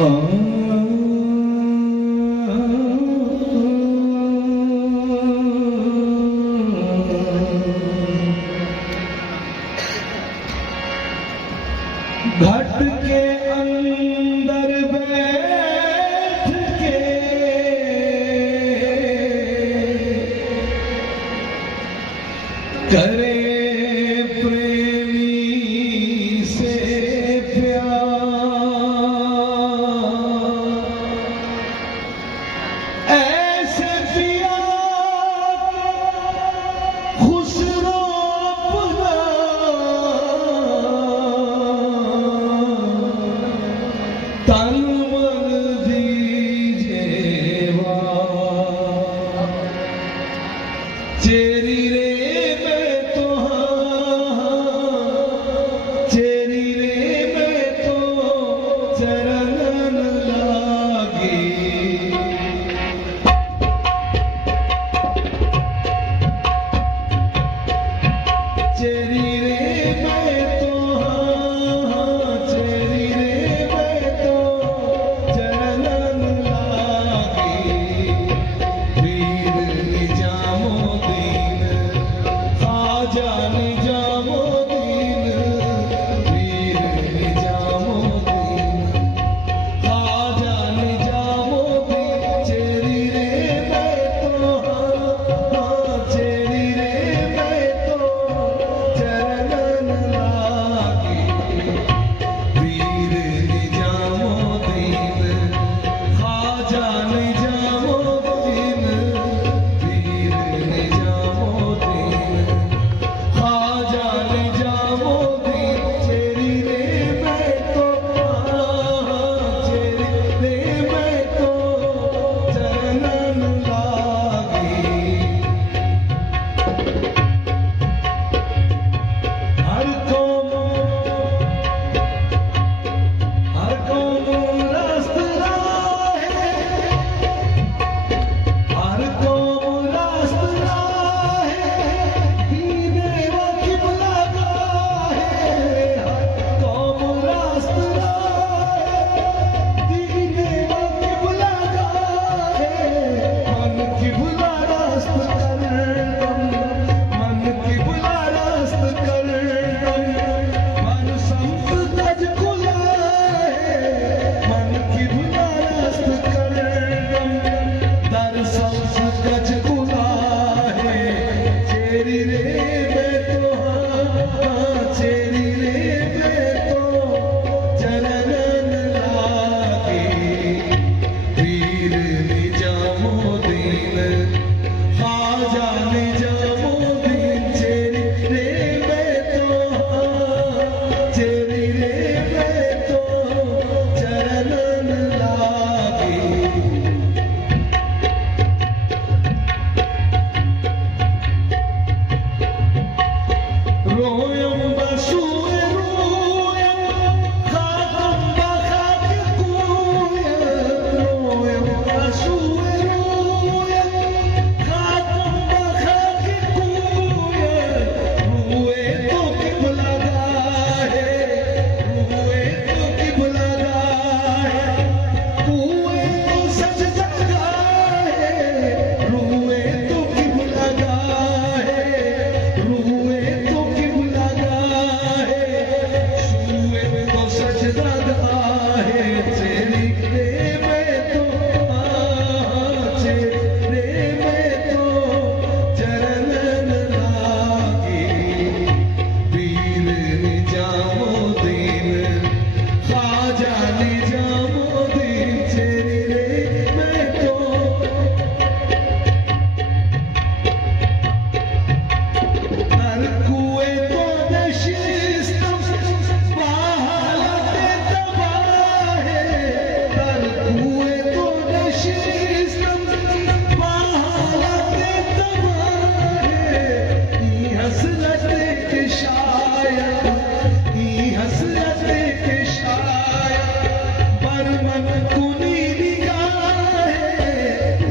घट के अंदर बैठ के करे प्रेमी से प्यार, ऐसे पिया खुसरो अपना तन मन दीजेवा, चेरी रे मैं तो चेरी रे मैं तो चरणन लागी, चेरी रे मैं तो चेरी रे मैं तो चरणन लागी, वीर निजामो दीन खाजा निजामो दीन, वीर निजामो दीन खाजा निजामो दीन, चेरी रे मैं तो चेरी रे मैं तो चरणन लागी, वीर निजामो दीन खाजा निजामो दीन, वीर निजामो दीन खाजा निजामो दीन, चेरी रे मैं तो चेरी रे मैं तो चरणन लागी। हर कौम रास्त राहे, हर कौम रास्त राहे, दीने व किबला गाहे, हर कौम रास्त राहे, दीने व किबला गाहे, मन किबला रास्त करदम, मन किबला रास्त करदम, मन संत गज कुलाहे, मन किबला रास्त करदम, दर संत गज कुलाहे, चेरी रे मैं तो चेरी रे मैं तो चरणन लागी, वीर निजामो दीन खाजा निजामो दीन, चेरी रे मैं तो चेरी रे मैं तो चरणन लागी। रोयम बसूए रोयम खाकम बखाक कूयम, रोयम बसूए रोयम खाकम बखाक कूयम, रुए तो किबला गाहे, रुए तो किबला गाहे, कुए तो सजदा गाहे, रुए तो किबला गाहे, रुए तो किबला गाहे, शुए तो सजदा गाहे, चेरी रे मैं तो चेरी रे मैं तो चरणन लागी, वीर निजामो दीन खाजा निजामो दीन, चेरी रे मैं तो हर कुए तो नशिस्तम बाहलते तबाहे, हर कुए तो नशिस्तम बाहलते तबाहे, ई हसरत के शायर, ई हसरत के शायर, बरमन कुनी निगाहे,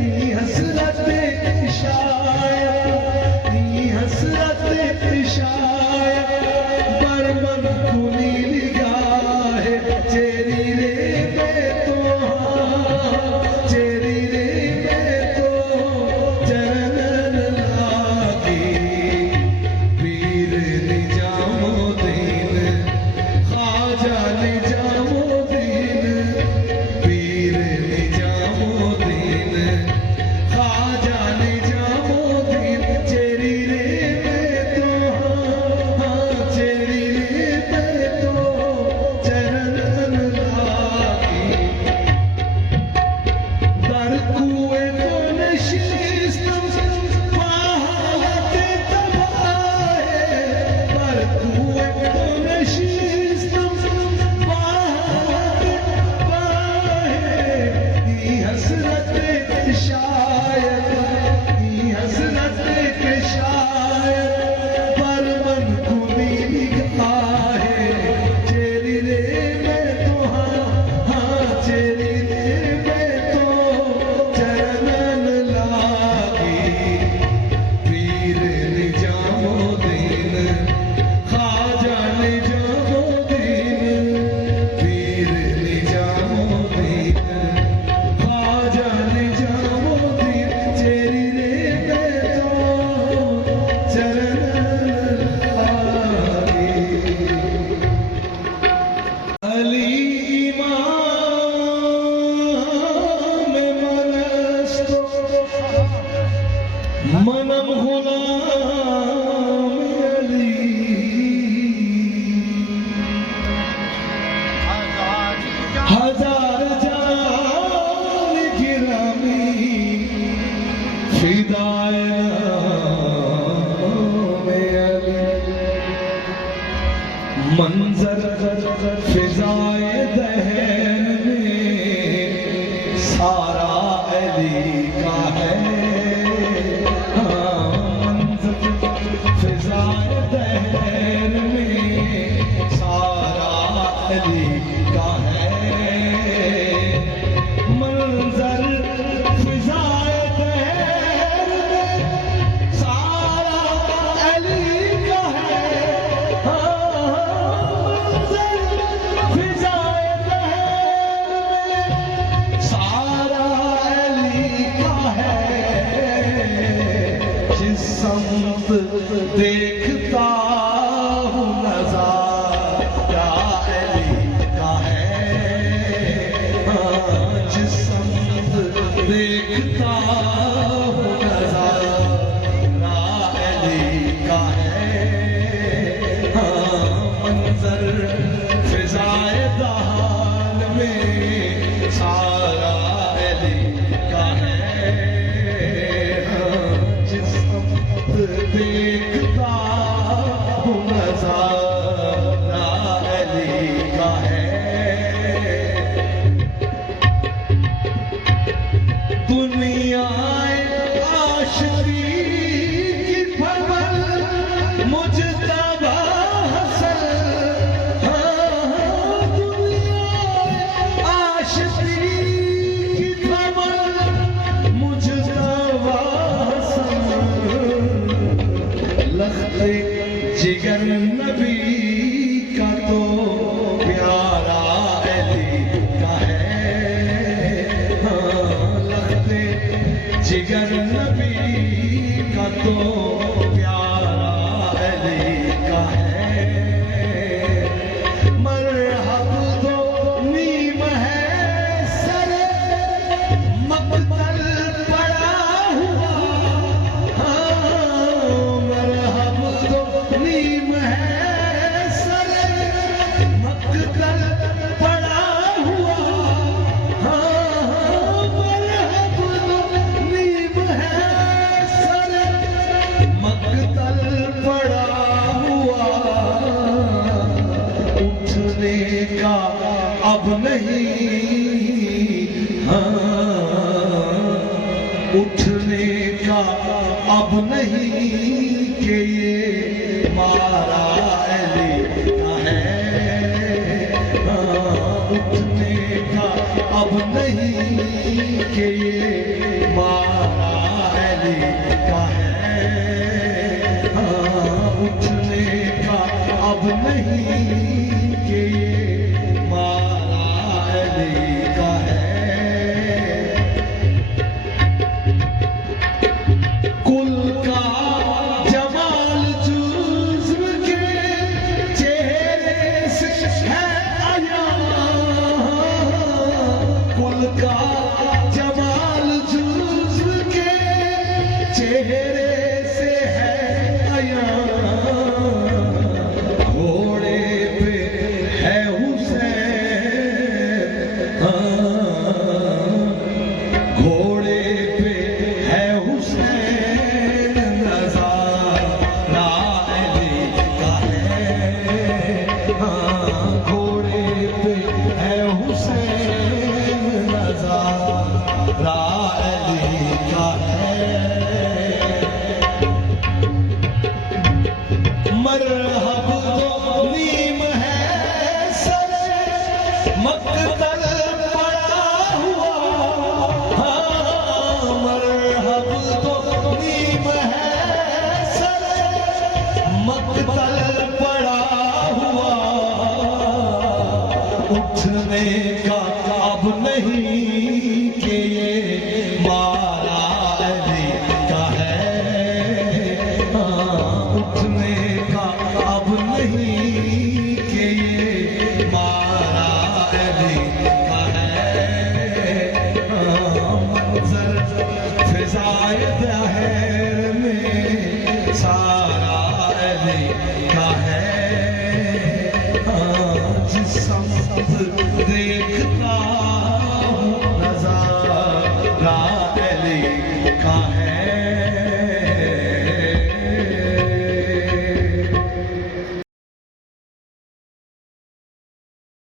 ई हसरत के शायर, ई हसरत के शायर, बरमन कुनी निगाहे, चेरी रे मैं तो मंजर फिजाए दहन में सारा अली का है। हाँ, मंजर फिजाए दहन में सारा अली का है। मंजर फिजाए दहन में सारा अली का है। समत देखता हूँ नज़ारा अली का है। जिस समत देखता हूँ नज़ारा अली का है। मंजर फिजाए दहान में सारा अली का है। देखता हूँ नज़ारा अली का है। दुनिया आशिकी की भंवर मुजतबा हसन। हाँ, दुनिया आशिकी की भंवर मुजतबा लख्ते जिगर नबी का तो प्यारा अली का है। हाँ, लख्ते जिगर नबी का तो प्यारा अली का है। मरहब दो नीम है सर मक्तल पड़ा हुआ। नीम है सर मक्तल पड़ा हुआ। हाँ, मरहब दो नीम है सर मक्तल पड़ा हुआ। उठने का अब नहीं। हाँ, उठने का अब नहीं कि ये मारा अली का है। उठने का अब नहीं कि ये मारा अली का है। उठने का अब नहीं कि ये मारा अली का है। कुल का जमाल जुज़्व के चेहरे से है आया। कुल का जमाल जुज़्व के चेहरे से है आया। घोड़े पे है हुसैन। घोड़े पे है हुसैन नज़ारा अली का है। घोड़े पे है हुसैन नज़ारा अली का है। मरहब दो नीम है सर मक्तल पड़ा हुआ। हाँ, मरहब दो नीम है सर मक्तल पड़ा हुआ। उठने का अब नहीं कि ये मारा अली का है। उठने का अब नहीं कि ये मारा अली का है। मंजर फिजाए दहर में सारा अली का है।